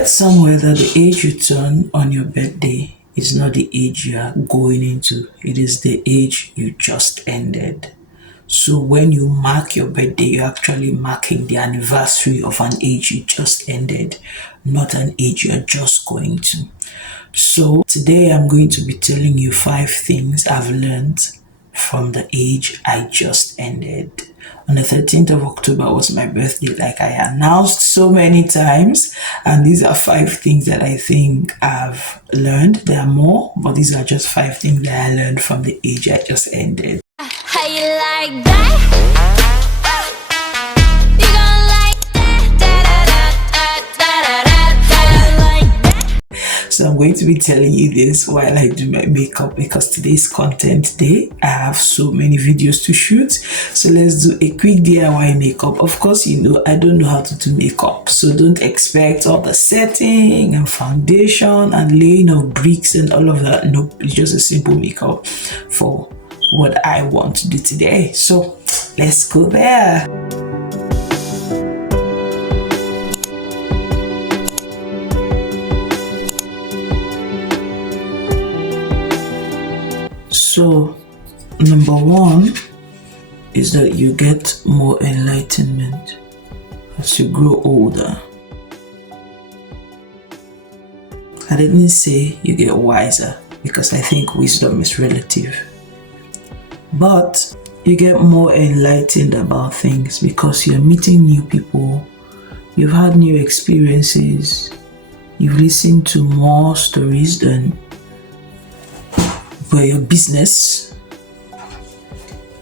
read somewhere that the age you turn on your birthday is not the age you are going into, it is the age you just ended. So when you mark your birthday, you're actually marking the anniversary of an age you just ended, not an age you're just going to. So today I'm going to be telling you 5 things I've learned from the age I just ended. On the 13th of October was my birthday, like I announced so many times. And these are 5 things that I think I've learned. There are more, but these are just 5 things that I learned from the age I just ended. How you like that? You gon' like that? So I'm going to be telling you this while I do my makeup because today's content day. I have so many videos to shoot. So let's do a quick DIY makeup. Of course, you know, I don't know how to do makeup. So don't expect all the setting and foundation and laying of bricks and all of that. Nope, it's just a simple makeup for what I want to do today. So let's go there. So number 1 is that you get more enlightenment as you grow older. I didn't say you get wiser because I think wisdom is relative. But you get more enlightened about things because you're meeting new people, you've had new experiences, you've listened to more stories than were your business.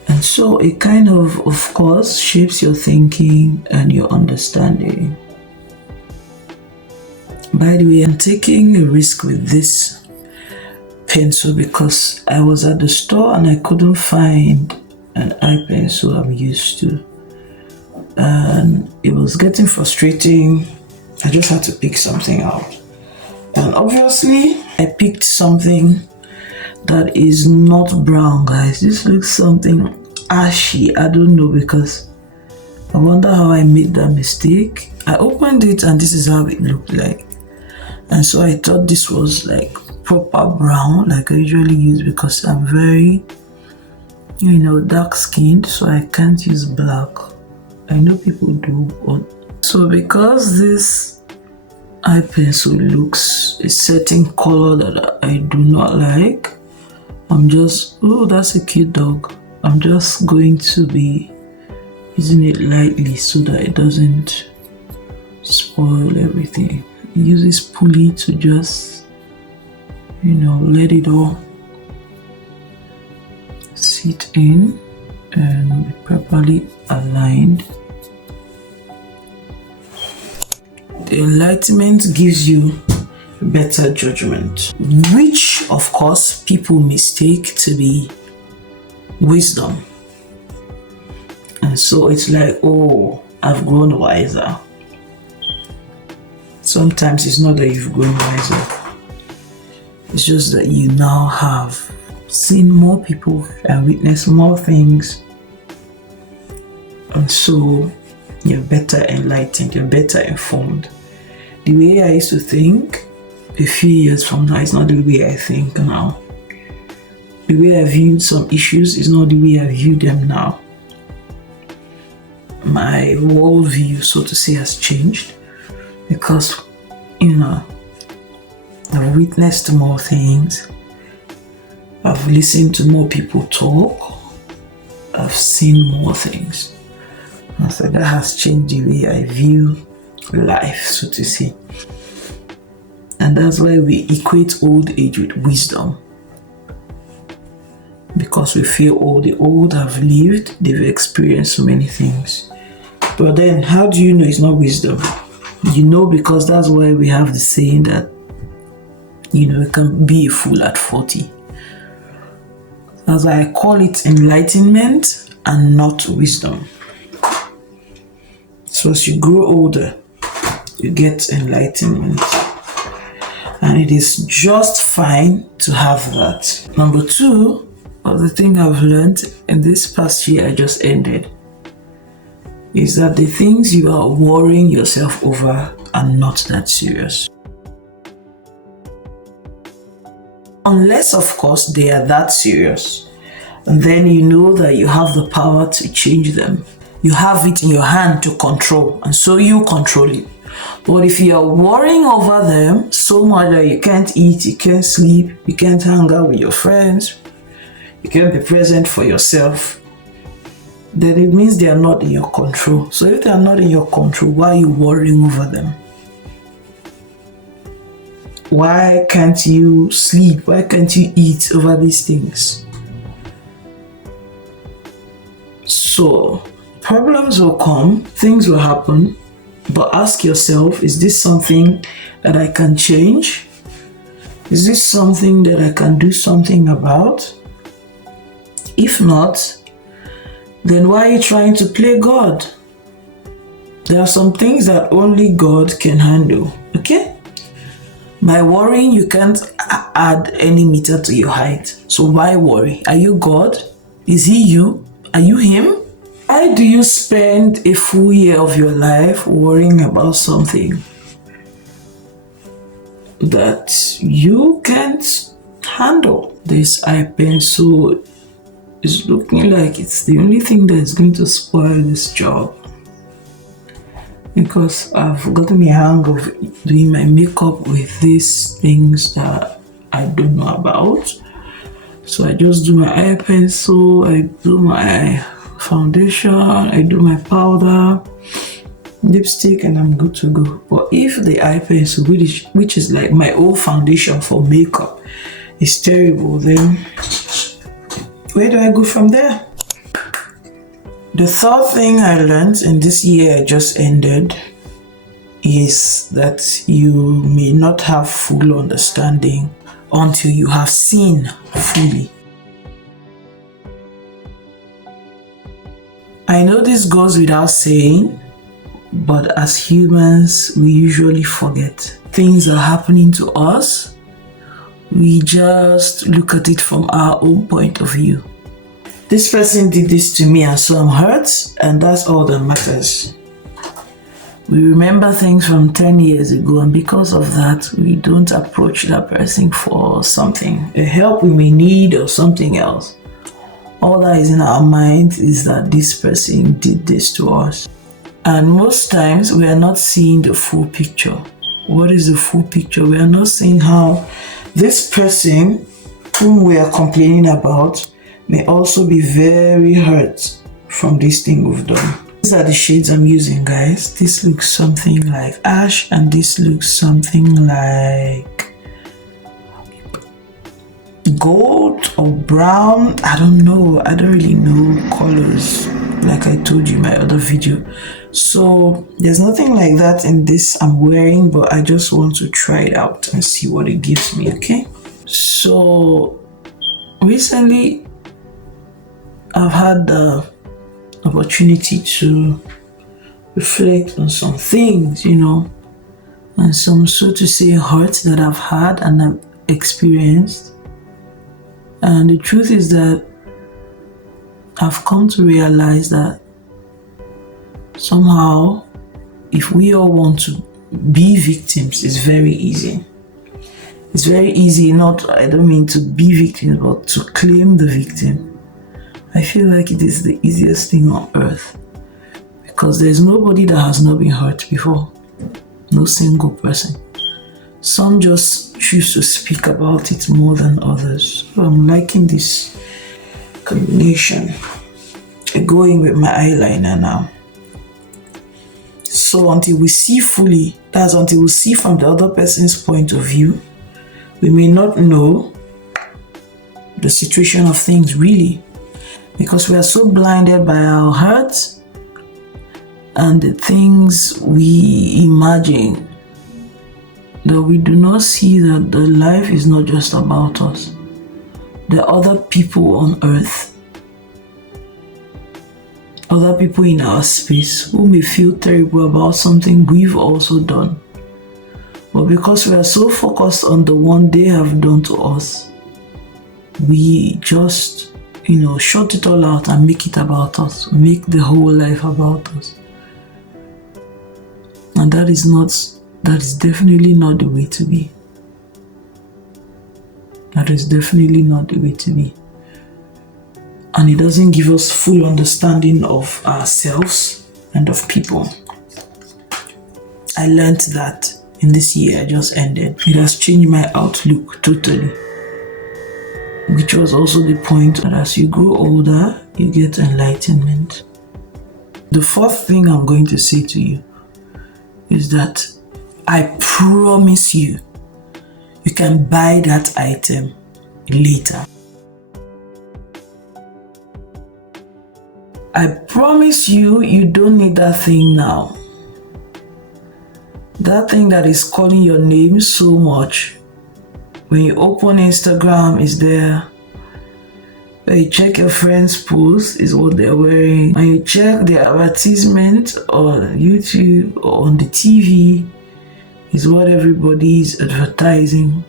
And so it kind of course, shapes your thinking and your understanding. By the way, I'm taking a risk with this pencil because I was at the store and I couldn't find an eye pencil I'm used to, and it was getting frustrating. I just had to pick something out, and obviously I picked something that is not brown, guys. This looks something ashy. I don't know, because I wonder how I made that mistake. I opened it and this is how it looked like, and so I thought this was like proper brown like I usually use because I'm very, dark skinned, so I can't use black. I know people do, but so because this eye pencil looks a certain color that I do not like, I'm just, oh, that's a cute dog. I'm just going to be using it lightly so that it doesn't spoil everything. Use this pulley to just let it all sit in and be properly aligned. The enlightenment gives you better judgment, which of course people mistake to be wisdom. And so it's like, oh, I've grown wiser. Sometimes it's not that you've grown wiser. It's just that you now have seen more people and witnessed more things. And so you're better enlightened, you're better informed. The way I used to think a few years from now is not the way I think now. The way I viewed some issues is not the way I view them now. My worldview, so to say, has changed because, I've witnessed more things. I've listened to more people talk. I've seen more things. And so that has changed the way I view life, so to say. And that's why we equate old age with wisdom. Because we feel old. The old have lived, they've experienced so many things. But then, how do you know it's not wisdom? You know, because that's why we have the saying that, you can be a fool at 40. That's why I call it enlightenment and not wisdom. So as you grow older, you get enlightenment. And it is just fine to have that. Number 2, of the thing I've learned in this past year I just ended, is that the things you are worrying yourself over are not that serious. Unless, of course, they are that serious. And then you know that you have the power to change them. You have it in your hand to control, and so you control it. But if you are worrying over them so much that you can't eat, you can't sleep, you can't hang out with your friends, you can't be present for yourself, then it means they are not in your control. So if they are not in your control, why are you worrying over them? Why can't you sleep? Why can't you eat over these things? So problems will come, things will happen, but ask yourself, is this something that I can change? Is this something that I can do something about? If not, then why are you trying to play God? There are some things that only God can handle, okay? By worrying, you can't add any meter to your height. So why worry? Are you God? Is he you? Are you him? Why do you spend a full year of your life worrying about something that you can't handle? This eye pencil is looking like it's the only thing that is going to spoil this job, because I've gotten a hang of doing my makeup with these things that I don't know about. So I just do my eye pencil, I do my foundation, I do my powder, lipstick, and I'm good to go. But if the eye pencil, which is like my old foundation for makeup, is terrible, then where do I go from there? The third thing I learned in this year I just ended is that you may not have full understanding until you have seen fully. I know this goes without saying, but as humans, we usually forget. Things are happening to us. We just look at it from our own point of view. This person did this to me and so I'm hurt, and that's all that matters. We remember things from 10 years ago, and because of that, we don't approach that person for something, a help we may need or something else. All that is in our mind is that this person did this to us. And most times we are not seeing the full picture. What is the full picture? We are not seeing how this person whom we are complaining about may also be very hurt from this thing we've done. These are the shades I'm using, guys. This looks something like ash, and this looks something like gold or brown. I don't know. I don't really know colors, like I told you in my other video. So there's nothing like that in this I'm wearing, but I just want to try it out and see what it gives me, okay? So recently I've had the opportunity to reflect on some things, and some, so to say, hurts that I've had and I've experienced. And the truth is that I've come to realize that somehow, if we all want to be victims, it's very easy. It's very easy, I don't mean to be victims, but to claim the victim. I feel like it is the easiest thing on earth, because there's nobody that has not been hurt before. No single person. Some just choose to speak about it more than others. So I'm liking this combination. Going with my eyeliner now. So until we see fully, that's until we see from the other person's point of view, we may not know the situation of things really, because we are so blinded by our hurts and the things we imagine that we do not see that the life is not just about us. There are other people on earth, other people in our space who may feel terrible about something we've also done. But because we are so focused on the one they have done to us, we just, shut it all out and make it about us. Make the whole life about us. And that is not That is definitely not the way to be. That is definitely not the way to be. And it doesn't give us full understanding of ourselves and of people. I learned that in this year I just ended. It has changed my outlook totally. Which was also the point that as you grow older, you get enlightenment. The fourth thing I'm going to say to you is that I promise you, you can buy that item later. I promise you, you don't need that thing now. That thing that is calling your name so much. When you open Instagram, it's there. When you check your friends' posts, is what they're wearing. When you check the advertisement on YouTube or on the TV, is what everybody's advertising.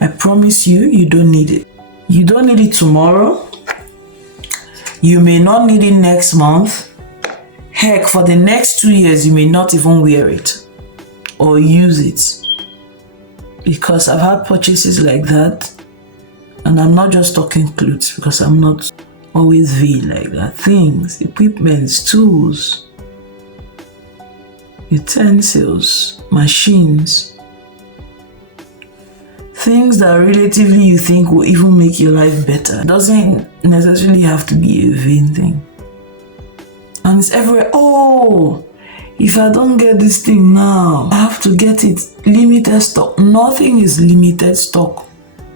I promise you, you don't need it. You don't need it tomorrow. You may not need it next month. Heck, for the next 2 years, you may not even wear it or use it. Because I've had purchases like that, and I'm not just talking clothes because I'm not always vain like that. Things, equipment, tools, utensils, machines, things that relatively you think will even make your life better. It doesn't necessarily have to be a vain thing. And it's everywhere. Oh, if I don't get this thing now, I have to get it. Limited stock. Nothing is limited stock.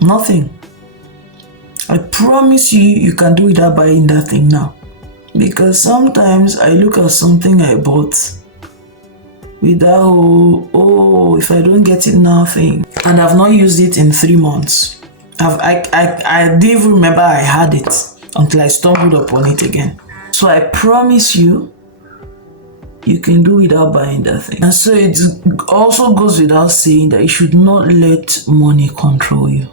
Nothing. I promise you, you can do without buying that thing now. Because sometimes I look at something I bought with that oh, if I don't get it now thing. And I've not used it in 3 months. I didn't even remember I had it until I stumbled upon it again. So I promise you, you can do without buying that thing. And so it also goes without saying that you should not let money control you.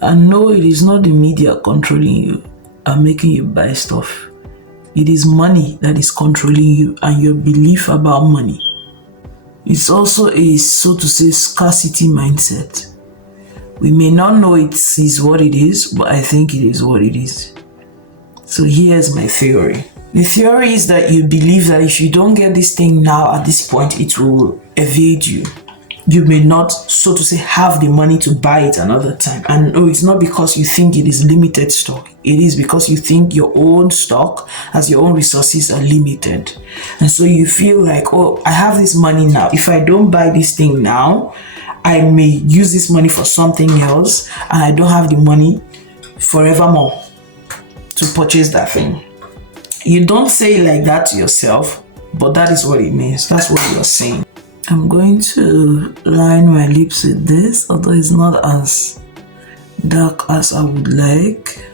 And no, it is not the media controlling you and making you buy stuff. It is money that is controlling you and your belief about money. It's also a, so to say, scarcity mindset. We may not know it is what it is, but I think it is what it is. So here's my theory. The theory is that you believe that if you don't get this thing now at this point, it will evade you. You may not, so to say, have the money to buy it another time. And no, it's not because you think it is limited stock. It is because you think your own stock, as your own resources, are limited. And so you feel like, oh, I have this money now. If I don't buy this thing now, I may use this money for something else, and I don't have the money forevermore to purchase that thing. You don't say it like that to yourself, but that is what it means. That's what you're saying. I'm going to line my lips with this, although it's not as dark as I would like.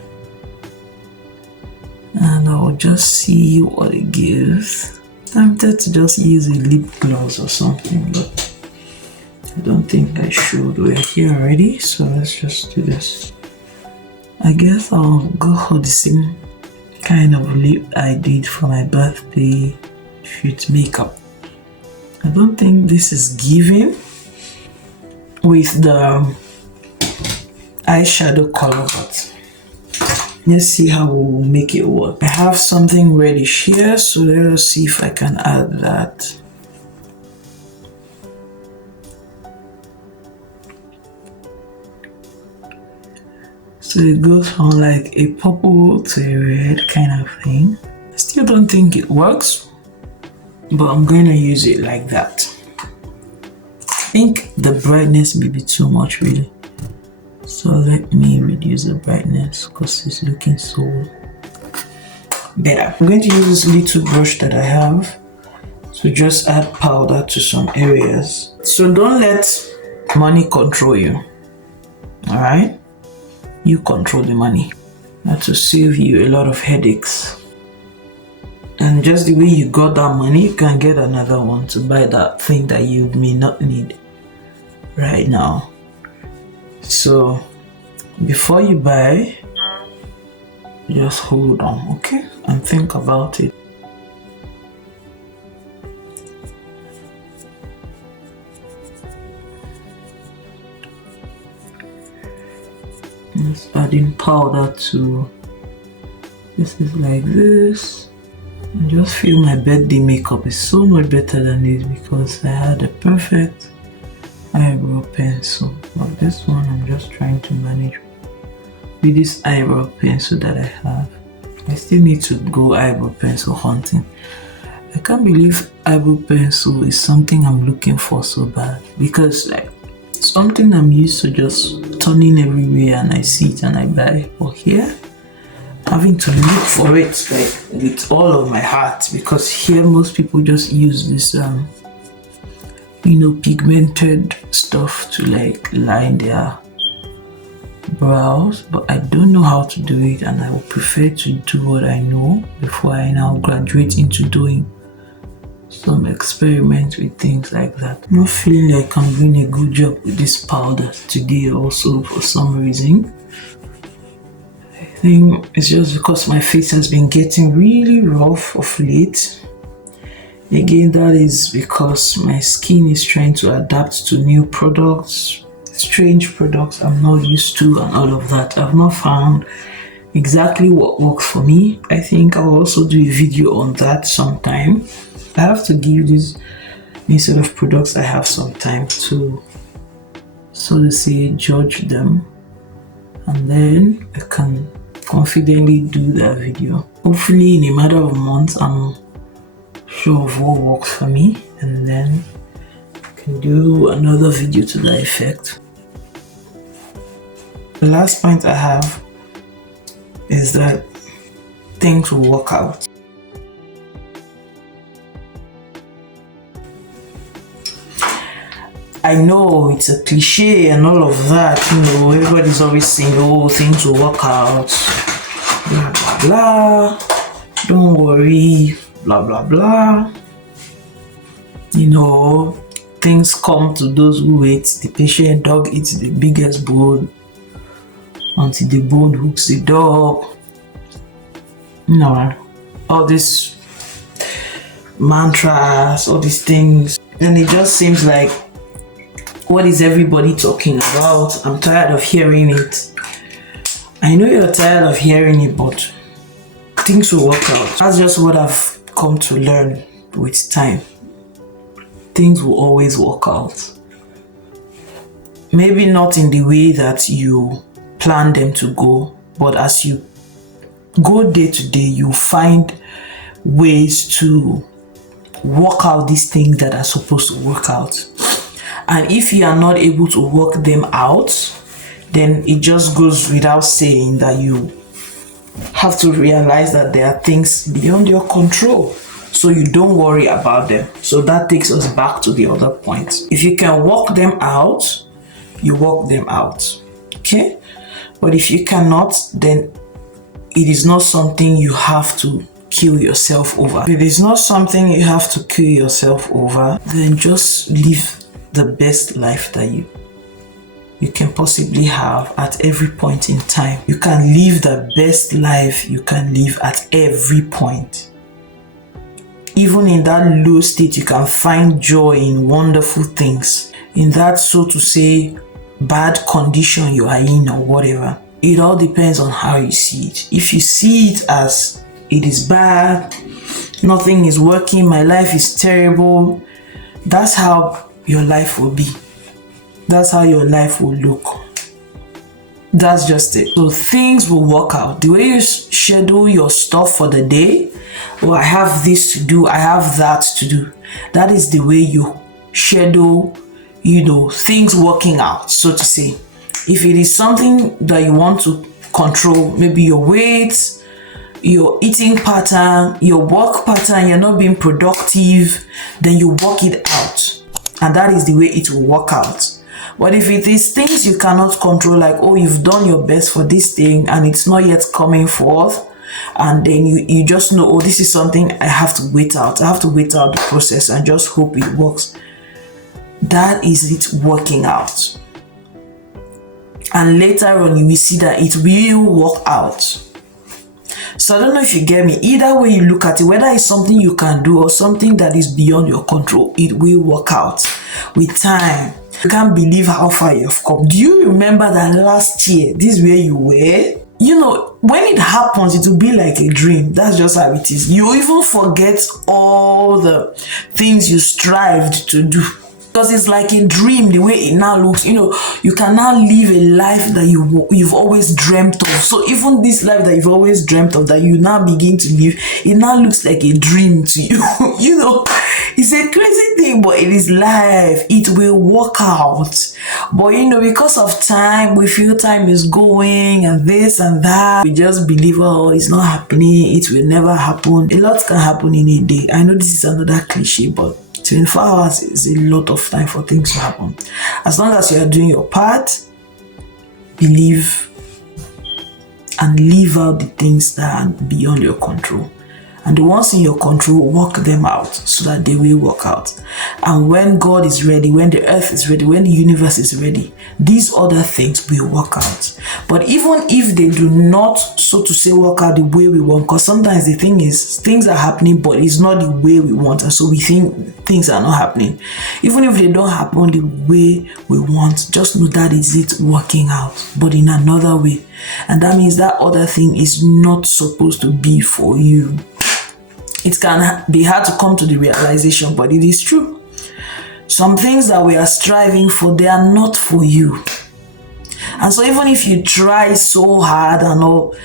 And I will just see what it gives. I'm tempted to just use a lip gloss or something, but I don't think I should. We're here already, so let's just do this. I guess I'll go for the same kind of lip I did for my birthday shoot makeup. I don't think this is giving with the eyeshadow color, but let's see how we'll make it work. I have something reddish here, so let us see if I can add that. So it goes from like a purple to a red kind of thing. I still don't think it works, but I'm going to use it like that. I think the brightness may be too much really. So let me reduce the brightness because it's looking so better. I'm going to use this little brush that I have to just add powder to some areas. So don't let money control you. Alright? You control the money. That will save you a lot of headaches. And just the way you got that money, you can get another one to buy that thing that you may not need right now. So before you buy, just hold on, okay? And think about it. Just adding powder to, this is like this. I just feel my birthday makeup is so much better than this because I had a perfect eyebrow pencil. But this one I'm just trying to manage with this eyebrow pencil that I have. I still need to go eyebrow pencil hunting. I can't believe eyebrow pencil is something I'm looking for so bad, because like something I'm used to just turning everywhere and I see it and I buy it. But here, having to look for it like with all of my heart, because here most people just use this pigmented stuff to like line their brows, but I don't know how to do it, and I would prefer to do what I know before I now graduate into doing some experiments with things like that. I'm not feeling like I'm doing a good job with this powder today also for some reason. I think it's just because my face has been getting really rough of late. Again, that is because my skin is trying to adapt to new products, strange products I'm not used to, and all of that. I've not found exactly what works for me. I think I'll also do a video on that sometime. I have to give these sort of products I have some time to, so to say, judge them, and then I can confidently do that video. Hopefully in a matter of months I'm sure of what works for me, and then I can do another video to that effect. The last point I have is that things will work out. I know it's a cliche and all of that, everybody's always saying, oh, things will work out, blah, blah, blah, don't worry, blah, blah, blah. Things come to those who wait. The patient dog eats the biggest bone until the bone hooks the dog. All these mantras, all these things, and it just seems like, what is everybody talking about? I'm tired of hearing it. I know you're tired of hearing it, but things will work out. That's just what I've come to learn with time. Things will always work out. Maybe not in the way that you plan them to go, but as you go day to day, you find ways to work out these things that are supposed to work out. And if you are not able to work them out, then it just goes without saying that you have to realize that there are things beyond your control, so you don't worry about them. So that takes us back to the other point. If you can work them out, you work them out, okay? But if you cannot, then it is not something you have to kill yourself over. If it is not something you have to kill yourself over, then just live the best life that you can possibly have at every point in time. You can live the best life you can live at every point. Even in that low state, you can find joy in wonderful things. In that, so to say, bad condition you are in or whatever. It all depends on how you see it. If you see it as it is bad, nothing is working, my life is terrible, that's how your life will be. That's how your life will look. That's just it. So things will work out. The way you schedule your stuff for the day, I have this to do, I have that to do. That is the way you schedule, things working out, so to say. If it is something that you want to control, maybe your weight, your eating pattern, your work pattern, you're not being productive, then you work it out. And that is the way it will work out. But if it is things you cannot control, like, you've done your best for this thing and it's not yet coming forth, and then you just know, this is something I have to wait out. I have to wait out the process and just hope it works. That is it working out. And later on, you will see that it will work out. So I don't know if you get me. Either way you look at it, whether it's something you can do or something that is beyond your control, it will work out with time. You can't believe how far you've come. Do you remember that last year, this is where you were? You know, when it happens, it will be like a dream. That's just how it is. You even forget all the things you strived to do. Because it's like a dream, the way it now looks. You know, you can now live a life that you've always dreamt of. So even this life that you've always dreamt of, that you now begin to live, it now looks like a dream to you. You know, it's a crazy thing, but it is life. It will work out. But you know, because of time, we feel time is going and this and that. We just believe, oh, it's not happening. It will never happen. A lot can happen in a day. I know this is another cliche, but 24 hours is a lot of time for things to happen. As long as you are doing your part, believe and leave out the things that are beyond your control. And the ones in your control, work them out so that they will work out. And when God is ready, when the earth is ready, when the universe is ready, these other things will work out. But even if they do not, so to say, work out the way we want, because sometimes the thing is, things are happening, but it's not the way we want. And so we think things are not happening. Even if they don't happen the way we want, just know that is it working out, but in another way. And that means that other thing is not supposed to be for you. It can be hard to come to the realization, but it is true. Some things that we are striving for, they are not for you. And so even if you try so hard and all,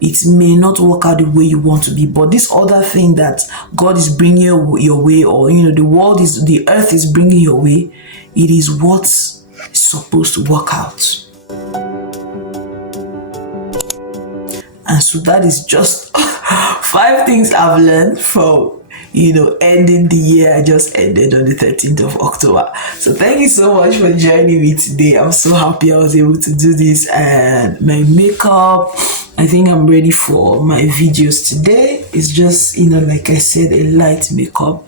it may not work out the way you want to be. But this other thing that God is bringing your way, or you know, the earth is bringing your way, it is what's supposed to work out. And so that is just 5 things I've learned from, you know, ending the year I just ended on the 13th of October. So thank you so much for joining me today. I'm so happy I was able to do this. And my makeup, I think I'm ready for my videos today. It's just, you know, like I said, a light makeup.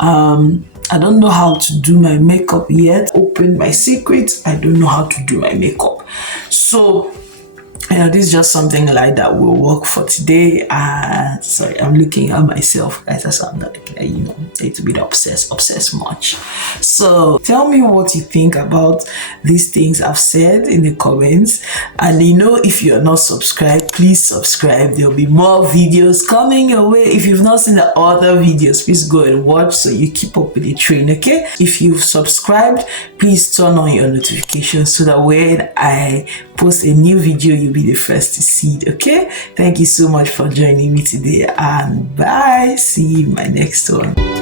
I don't know how to do my makeup yet. Open my secrets. I don't know how to do my makeup. So this is just something like that will work for today. Sorry, I'm looking at myself, guys. That's I'm not, you know, a little bit obsessed much. So tell me what you think about these things I've said in the comments. And you know, if you're not subscribed, please subscribe. There'll be more videos coming your way. If you've not seen the other videos, please go and watch so you keep up with the train, okay? If you've subscribed, please turn on your notifications so that when I post a new video, you'll be the first to see it, okay? Thank you so much for joining me today, and bye. See you in my next one.